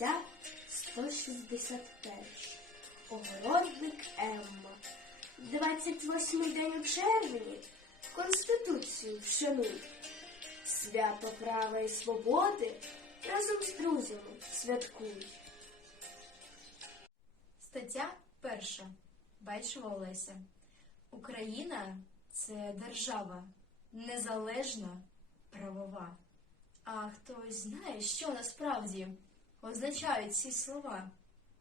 Стаття 161. Огородник Емма. 28 день у червні. Конституцію вшануй. Свято права і свободи разом з друзями святкуй. Стаття перша. Байчева Олеся. Україна це держава незалежна, правова. А хтось знає, що насправді означають ці слова?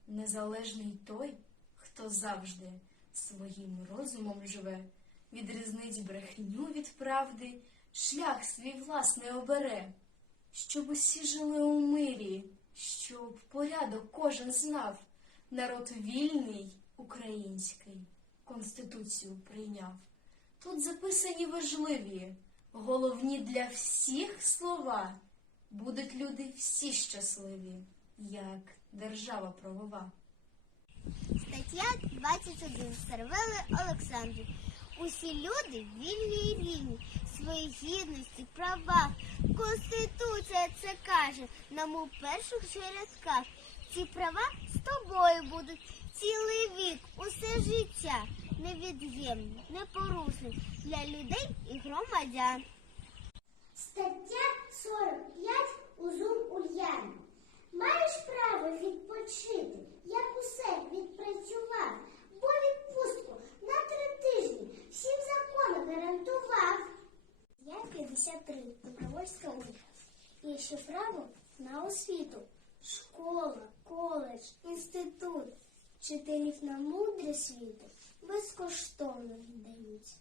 Незалежний той, хто завжди своїм розумом живе, відрізнить брехню від правди, шлях свій власний обере, щоб усі жили у мирі, щоб порядок кожен знав. Народ вільний український Конституцію прийняв. Тут записані важливі, головні для всіх слова. Будуть люди всі щасливі, як держава правова. Стаття 21. Сервели Олександрів. Усі люди вільні і рівні, свої гідності, права. Конституція це каже нам у перших же. Ці права з тобою будуть цілий вік, усе життя невід'ємні, непорушні для людей і громадян. Стаття 45 53, добровольська область. Є ще право на освіту. Школа, коледж, інститут. Вчителів на мудрі світу безкоштовно віддають.